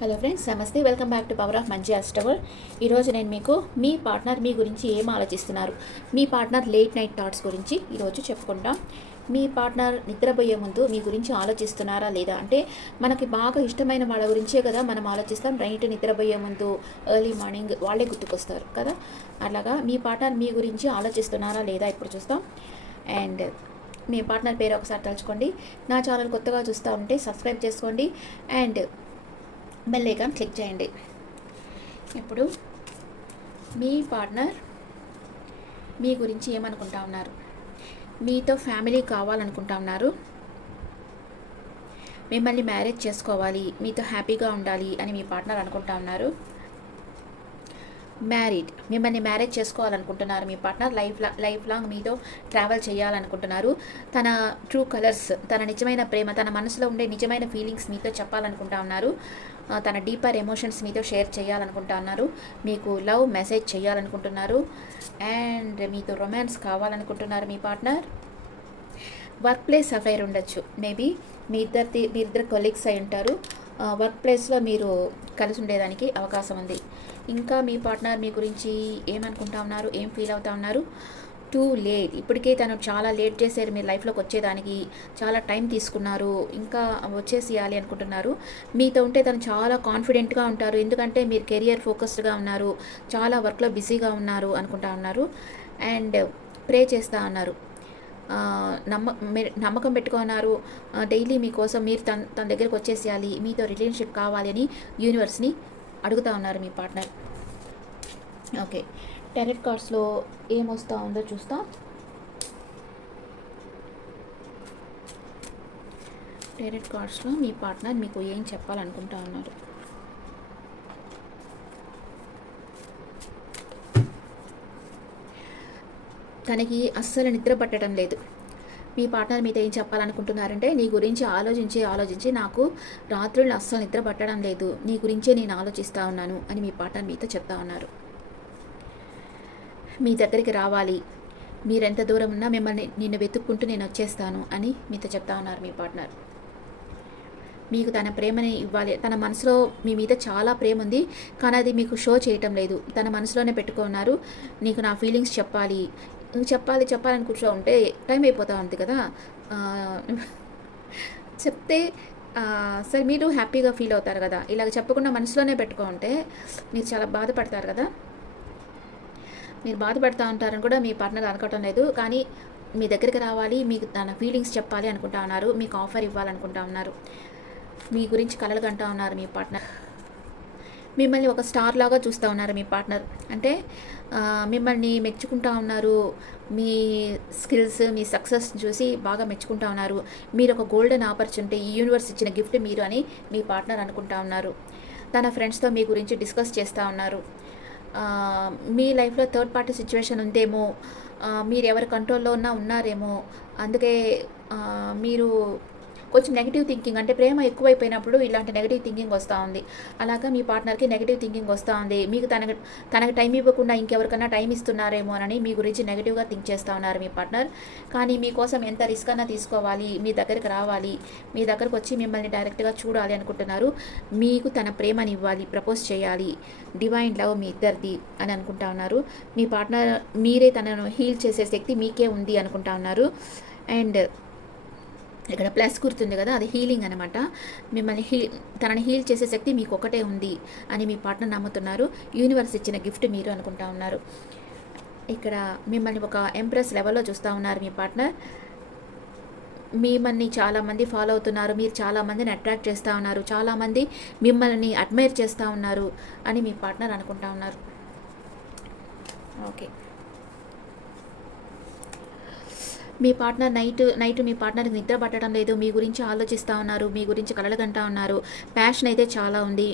Hello friends, నమస్తే. Welcome back to power of మంచి అస్టవర్. ఈరోజు నేను మీకు మీ పార్ట్నర్ మీ గురించి ఏం ఆలోచిస్తున్నారు, మీ పార్ట్నర్ లేట్ నైట్ థాట్స్ గురించి ఈరోజు చెప్పుకుంటాం. మీ పార్ట్నర్ నిద్రపోయే ముందు మీ గురించి ఆలోచిస్తున్నారా లేదా అంటే, మనకి బాగా ఇష్టమైన వాళ్ళ గురించే కదా మనం ఆలోచిస్తాం. నైట్ నిద్రపోయే ముందు, ఎర్లీ మార్నింగ్ వాళ్ళే గుర్తుకొస్తారు కదా. అలాగా మీ పార్ట్నర్ మీ గురించి ఆలోచిస్తున్నారా లేదా ఇప్పుడు చూస్తాం. అండ్ మీ పార్ట్నర్ పేరు ఒకసారి తలుచుకోండి. నా ఛానల్ కొత్తగా చూస్తూ ఉంటే సబ్స్క్రైబ్ చేసుకోండి అండ్ బెల్ ఐకాన్ క్లిక్ చేయండి. ఇప్పుడు మీ పార్ట్నర్ మీ గురించి ఏమనుకుంటా ఉన్నారు, మీతో ఫ్యామిలీ కావాలనుకుంటా ఉన్నారు, మిమ్మల్ని మ్యారేజ్ చేసుకోవాలి, మీతో హ్యాపీగా ఉండాలి అని మీ పార్ట్నర్ అనుకుంటా ఉన్నారు. మ్యారీడ్, మిమ్మల్ని మ్యారేజ్ చేసుకోవాలనుకుంటున్నారు మీ పార్ట్నర్. లైఫ్ లాంగ్ మీతో ట్రావెల్ చేయాలనుకుంటున్నారు. తన ట్రూ కలర్స్, తన నిజమైన ప్రేమ, తన మనసులో ఉండే నిజమైన ఫీలింగ్స్ మీతో చెప్పాలనుకుంటా ఉన్నారు. తన డీపర్ ఎమోషన్స్ మీతో షేర్ చేయాలనుకుంటా ఉన్నారు. మీకు లవ్ మెసేజ్ చేయాలనుకుంటున్నారు అండ్ మీతో రొమాన్స్ కావాలనుకుంటున్నారు మీ పార్ట్నర్. వర్క్ ప్లేస్ అఫైర్ ఉండొచ్చు. మేబీ మీ ఇద్దరు కొలీగ్స్ అయి ఉంటారు. వర్క్ ప్లేస్లో మీరు కలిసి ఉండేదానికి అవకాశం ఉంది. ఇంకా మీ పార్ట్నర్ మీ గురించి ఏమనుకుంటా ఉన్నారు, ఏం ఫీల్ అవుతా ఉన్నారు. టూ లేట్, ఇప్పటికే తను చాలా లేట్ చేశారు మీ లైఫ్లోకి వచ్చేదానికి, చాలా టైం తీసుకున్నారు, ఇంకా వచ్చేసేయాలి అనుకుంటున్నారు. మీతో ఉంటే తను చాలా కాన్ఫిడెంట్గా ఉంటారు, ఎందుకంటే మీరు కెరియర్ ఫోకస్డ్గా ఉన్నారు, చాలా వర్క్లో బిజీగా ఉన్నారు అనుకుంటా ఉన్నారు. అండ్ ప్రే చేస్తూ ఉన్నారు, నమ్మకం పెట్టుకున్నారు. డైలీ మీకోసం మీరు తన దగ్గరికి వచ్చేసేయాలి, మీతో రిలేషన్షిప్ కావాలి అని యూనివర్స్ని అడుగుతూ ఉన్నారు మీ పార్ట్నర్. ఓకే, టారెట్ కార్డ్స్లో ఏమొస్తూ ఉందో చూస్తాం. టారెట్ కార్డ్స్లో మీ పార్ట్నర్ మీకు ఏం చెప్పాలనుకుంటా ఉన్నారు. తనకి అస్సలు నిద్ర పట్టడం లేదు. మీ పార్ట్నర్ మీతో ఏం చెప్పాలనుకుంటున్నారంటే, నీ గురించి ఆలోచించి నాకు రాత్రులు అస్సలు నిద్ర పట్టడం లేదు, నీ గురించే నేను ఆలోచిస్తూ ఉన్నాను అని మీ పార్ట్నర్ మీతో చెప్తా ఉన్నారు. మీ దగ్గరికి రావాలి, మీరెంత దూరం ఉన్నా నిన్ను వెతుక్కుంటూ నేను వచ్చేస్తాను అని మీతో చెప్తా ఉన్నారు మీ పార్ట్నర్. మీకు తన ప్రేమని ఇవ్వాలి. తన మనసులో మీ మీద చాలా ప్రేమ ఉంది, కానీ అది మీకు షో చేయటం లేదు. తన మనసులోనే పెట్టుకున్నారు. నీకు నా ఫీలింగ్స్ చెప్పాలని కూర్చో ఉంటే టైం అయిపోతూ ఉంది కదా. చెప్తే సరే మీరు హ్యాపీగా ఫీల్ అవుతారు కదా. ఇలాగ చెప్పకుండా మనసులోనే పెట్టుకుంటే మీరు చాలా బాధపడతారు కదా. మీరు బాధపడుతూ ఉంటారని కూడా మీ పార్ట్నర్ అనుకోవటం లేదు, కానీ మీ దగ్గరికి రావాలి, మీకు తన ఫీలింగ్స్ చెప్పాలి అనుకుంటా ఉన్నారు, మీకు ఆఫర్ ఇవ్వాలనుకుంటా ఉన్నారు, మీ గురించి కలలు కంటా ఉన్నారు మీ పార్ట్నర్. మిమ్మల్ని ఒక స్టార్ లాగా చూస్తూ ఉన్నారు మీ పార్ట్నర్. అంటే మిమ్మల్ని మెచ్చుకుంటా ఉన్నారు, మీ స్కిల్స్, మీ సక్సెస్ చూసి బాగా మెచ్చుకుంటా ఉన్నారు. మీరు ఒక గోల్డెన్ ఆపర్చునిటీ, ఈ యూనివర్స్ ఇచ్చిన గిఫ్ట్ మీరు అని మీ పార్ట్నర్ అనుకుంటా ఉన్నారు. తన ఫ్రెండ్స్తో మీ గురించి డిస్కస్ చేస్తూ ఉన్నారు. మీ లైఫ్లో థర్డ్ పార్టీ సిచ్యువేషన్ ఉందేమో, మీరు ఎవరి కంట్రోల్లో ఉన్నారేమో, అందుకే మీరు కొంచెం నెగిటివ్ థింకింగ్, అంటే ప్రేమ ఎక్కువైపోయినప్పుడు ఇలాంటి నెగిటివ్ థింకింగ్ వస్తూ ఉంది. అలాగా మీ పార్ట్నర్కి నెగిటివ్ థింకింగ్ వస్తూ ఉంది. మీకు తనకు టైం ఇవ్వకుండా ఇంకెవరికైనా టైం ఇస్తున్నారేమో అని మీ గురించి నెగిటివ్గా థింక్ చేస్తూ ఉన్నారు మీ పార్ట్నర్. కానీ మీకోసం ఎంత రిస్క్ అన్నా తీసుకోవాలి, మీ దగ్గరికి రావాలి, మీ దగ్గరకు వచ్చి మిమ్మల్ని డైరెక్ట్గా చూడాలి అనుకుంటున్నారు. మీకు తన ప్రేమని ఇవ్వాలి, ప్రపోజ్ చేయాలి, డివైన్ లవ్ మీ ఇద్దరిది అని అనుకుంటా ఉన్నారు. మీ పార్ట్నర్ మీరే తనను హీల్ చేసే శక్తి మీకే ఉంది అనుకుంటా ఉన్నారు. అండ్ ఇక్కడ ప్లస్ గుర్తుంది కదా, అది హీలింగ్ అనమాట. తనని హీల్ చేసే శక్తి మీకు ఒకటే ఉంది అని మీ పార్ట్నర్ నమ్ముతున్నారు. యూనివర్స్ ఇచ్చిన గిఫ్ట్ మీరు అనుకుంటా ఉన్నారు. ఇక్కడ మిమ్మల్ని ఒక ఎంప్రెస్ లెవెల్లో చూస్తూ ఉన్నారు మీ పార్ట్నర్. మిమ్మల్ని చాలామంది ఫాలో అవుతున్నారు, మీరు చాలామందిని అట్రాక్ట్ చేస్తూ ఉన్నారు, చాలామంది మిమ్మల్ని అడ్మైర్ చేస్తూ ఉన్నారు అని మీ పార్ట్నర్ అనుకుంటా ఉన్నారు. ఓకే, మీ పార్ట్నర్ నైట్ మీ పార్ట్నర్కి నిద్ర పట్టడం లేదు, మీ గురించి ఆలోచిస్తూ ఉన్నారు, మీ గురించి కలలుగంటా ఉన్నారు. ప్యాషన్ అయితే చాలా ఉంది,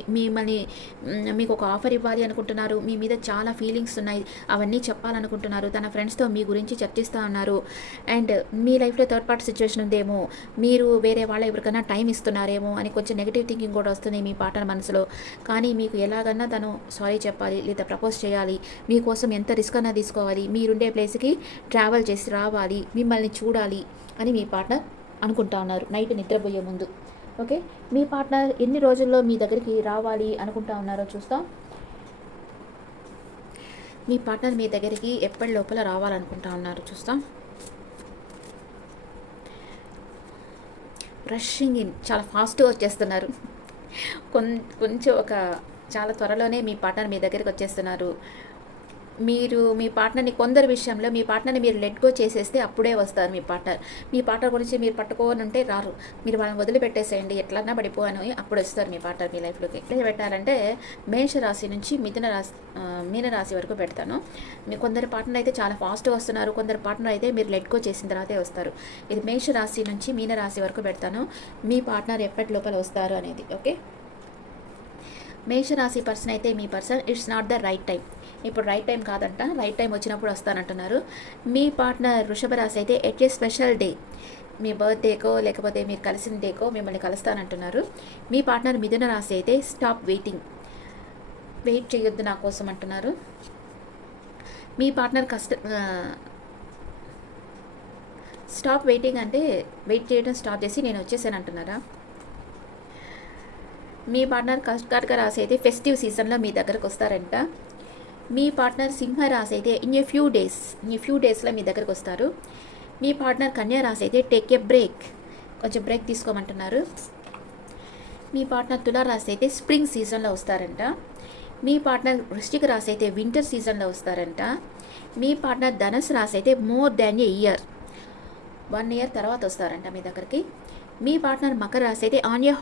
మీకు ఒక ఆఫర్ ఇవ్వాలి అనుకుంటున్నారు, మీ మీద చాలా ఫీలింగ్స్ ఉన్నాయి, అవన్నీ చెప్పాలనుకుంటున్నారు. తన ఫ్రెండ్స్తో మీ గురించి చర్చిస్తూ ఉన్నారు. అండ్ మీ లైఫ్లో థర్డ్ పార్టీ సిచ్యువేషన్ ఉందేమో, మీరు వేరే వాళ్ళ ఎవరికైనా టైం ఇస్తున్నారేమో అని కొంచెం నెగిటివ్ థింకింగ్ కూడా వస్తుంది మీ పార్ట్నర్ మనసులో. కానీ మీకు ఎలాగన్నా తను సారీ చెప్పాలి లేదా ప్రపోజ్ చేయాలి, మీకోసం ఎంత రిస్క్ అన్నా తీసుకోవాలి, మీరుండే ప్లేస్కి ట్రావెల్ చేసి రావాలి, మిమ్మల్ని చూడాలి అని మీ పార్ట్నర్ అనుకుంటా ఉన్నారు నైట్ నిద్రపోయే ముందు. ఓకే, మీ పార్ట్నర్ ఎన్ని రోజుల్లో మీ దగ్గరికి రావాలి అనుకుంటా ఉన్నారో చూస్తాం. మీ పార్ట్నర్ మీ దగ్గరికి ఎప్పటి లోపల రావాలనుకుంటా ఉన్నారు చూస్తాం. రషింగ్ ఇన్, చాలా ఫాస్ట్గా వచ్చేస్తున్నారు. కొంచెం చాలా త్వరలోనే మీ పార్ట్నర్ మీ దగ్గరికి వచ్చేస్తున్నారు. మీరు మీ పార్ట్నర్ని కొందరి విషయంలో మీ పార్ట్నర్ని మీరు లెట్ గో చేసేస్తే అప్పుడే వస్తారు మీ పార్ట్నర్. మీ పార్ట్నర్ గురించి మీరు పట్టుకోని ఉంటే రారు. మీరు వాళ్ళని వదిలిపెట్టేసేయండి, ఎట్లన్నా పడిపోను, అప్పుడు వస్తారు మీ పార్ట్నర్ మీ లైఫ్లోకి. ఎట్లా పెట్టాలంటే మేషరాశి నుంచి మీనరాశి వరకు పెడతాను. మీ కొందరు పార్ట్నర్ అయితే చాలా ఫాస్ట్గా వస్తున్నారు, కొందరు పార్ట్నర్ అయితే మీరు లెట్ గో చేసిన తర్వాతే వస్తారు. ఇది మేషరాశి నుంచి మీనరాశి వరకు పెడతాను, మీ పార్ట్నర్ ఎప్పటి లోపల వస్తారు అనేది. ఓకే, మేషరాశి పర్సన్ అయితే మీ person it's not the right time. ఇప్పుడు రైట్ టైం కాదంట, రైట్ టైం వచ్చినప్పుడు వస్తానంటున్నారు. మీ పార్ట్నర్ వృషభ రాశి అయితే ఎట్ ఏ స్పెషల్ డే, మీ బర్త్డేకో లేకపోతే మీరు కలిసిన డేకో మిమ్మల్ని కలుస్తానంటున్నారు. మీ పార్ట్నర్ మిథున రాశి అయితే స్టాప్ వెయిటింగ్, వెయిట్ చేయొద్దు నా కోసం అంటున్నారు. మీ పార్ట్నర్ స్టాప్ వెయిటింగ్ అంటే వెయిట్ చేయడం స్టాప్ చేసి నేను వచ్చేసాను అంటున్నారా. మీ పార్ట్నర్ కర్కాటక రాశి అయితే ఫెస్టివ్ సీజన్లో మీ దగ్గరకు వస్తారంట. మీ పార్ట్నర్ సింహ రాశి అయితే ఇన్ ఏ ఫ్యూ డేస్లో మీ దగ్గరకు వస్తారు. మీ పార్ట్నర్ కన్యా రాశి అయితే టేక్ ఏ బ్రేక్, కొంచెం బ్రేక్ తీసుకోమంటున్నారు. మీ పార్ట్నర్ తులా రాశి అయితే స్ప్రింగ్ సీజన్లో వస్తారంట. మీ పార్ట్నర్ వృశ్చిక రాశి అయితే వింటర్ సీజన్లో వస్తారంట. మీ పార్ట్నర్ ధనుసు రాశి అయితే మోర్ దాన్ ఏ ఇయర్, 1 year తర్వాత వస్తారంట మీ దగ్గరికి. మీ పార్ట్నర్ మకర రాశి అయితే ఆన్ ఏ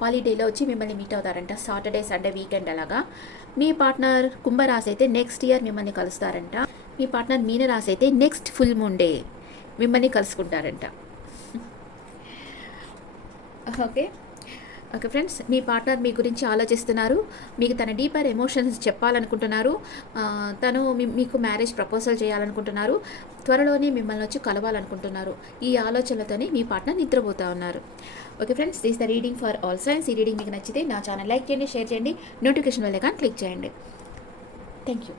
హాలిడేలో వచ్చి మిమ్మల్ని మీట్ అవుతారంట, సాటర్డే సండే వీకెండ్ అలాగా. మీ పార్ట్నర్ కుంభరాశి అయితే నెక్స్ట్ ఇయర్ మిమ్మల్ని కలుస్తారంట. మీ పార్ట్నర్ మీనరాశి అయితే నెక్స్ట్ ఫుల్ మూన్ డే మిమ్మల్ని కలుసుకుంటారంట. ఓకే ఫ్రెండ్స్, మీ పార్ట్నర్ మీ గురించి ఆలోచిస్తున్నారు, మీకు తన డీపర్ ఎమోషన్స్ చెప్పాలనుకుంటున్నారు, తను మీకు మ్యారేజ్ ప్రపోజల్ చేయాలనుకుంటున్నారు, త్వరలోనే మిమ్మల్ని వచ్చి కలవాలనుకుంటున్నారు. ఈ ఆలోచనలతోనే మీ పార్ట్నర్ నిద్రపోతూ ఉన్నారు. Okay friends, this the reading for all science. ఈ రీడింగ్ మీకు నచ్చితే నా ఛానల్ లైక్ చేయండి, షేర్ చేయండి, నోటిఫికేషన్ బెల్ ఐకాన్ క్లిక్ చేయండి. Thank you.